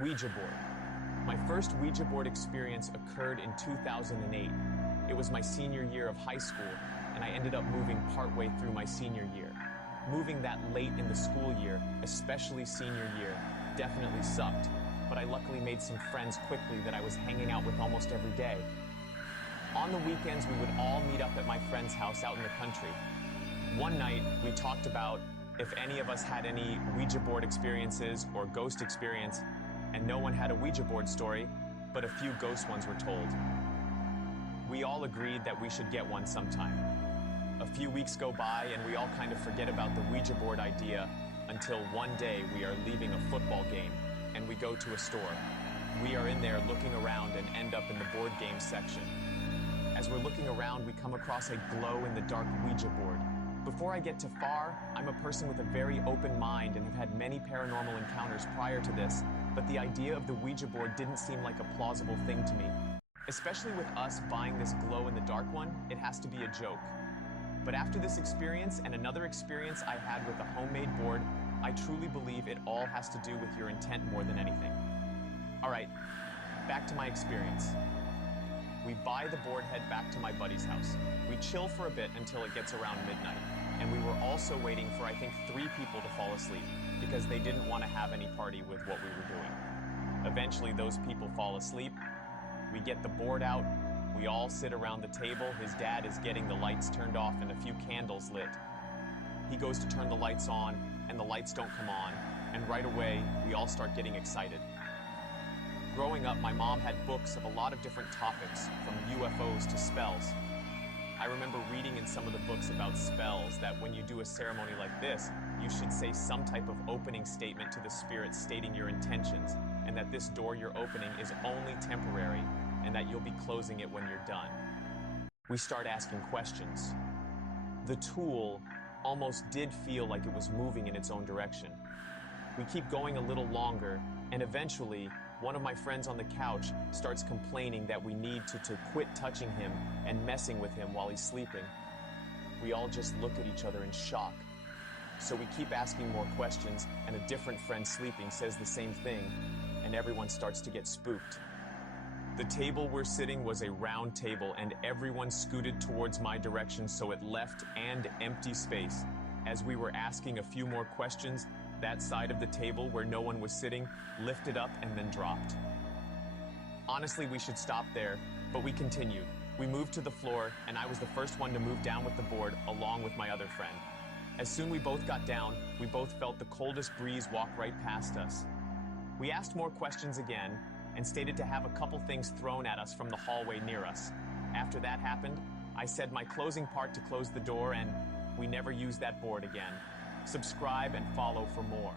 Ouija board. My first Ouija board experience occurred in 2008. It was my senior year of high school, and I ended up moving partway through my senior year. Moving that late in the school year, especially senior year, definitely sucked, but I luckily made some friends quickly that I was hanging out with almost every day. On the weekends, we would all meet up at my friend's house out in the country. One night, we talked about if any of us had any Ouija board experiences or ghost experience, and no one had a Ouija board story, but a few ghost ones were told. We all agreed that we should get one sometime. A few weeks go by and we all kind of forget about the Ouija board idea until one day we are leaving a football game and we go to a store. We are in there looking around and end up in the board game section. As we're looking around, we come across a glow-in-the-dark Ouija board. Before I get too far, I'm a person with a very open mind and have had many paranormal encounters prior to this, but the idea of the Ouija board didn't seem like a plausible thing to me. Especially with us buying this glow-in-the-dark one, it has to be a joke. But after this experience and another experience I had with a homemade board, I truly believe it all has to do with your intent more than anything. All right, back to my experience. We buy the board, head back to my buddy's house. We chill for a bit until it gets around midnight. And we were also waiting for, I think, 3 people to fall asleep because they didn't want to have any party with what we were doing. Eventually, those people fall asleep. We get the board out. We all sit around the table. His dad is getting the lights turned off and a few candles lit. He goes to turn the lights on, and the lights don't come on. And right away, we all start getting excited. Growing up, my mom had books of a lot of different topics, from UFOs to spells. I remember reading in some of the books about spells that when you do a ceremony like this, you should say some type of opening statement to the spirits stating your intentions, and that this door you're opening is only temporary, and that you'll be closing it when you're done. We start asking questions. The tool almost did feel like it was moving in its own direction. We keep going a little longer, and eventually, one of my friends on the couch starts complaining that we need to quit touching him and messing with him while he's sleeping. We all just look at each other in shock. So we keep asking more questions, and a different friend sleeping says the same thing, and everyone starts to get spooked. The table we're sitting was a round table, and everyone scooted towards my direction, so it left an empty space. As we were asking a few more questions, that side of the table where no one was sitting lifted up and then dropped. Honestly, we should stop there, but we continued. We moved to the floor, and I was the first one to move down with the board along with my other friend. As soon we both got down, we both felt the coldest breeze walk right past us. We asked more questions again and stated to have a couple things thrown at us from the hallway near us. After that happened, I said my closing part to close the door, and we never used that board again. Subscribe and follow for more.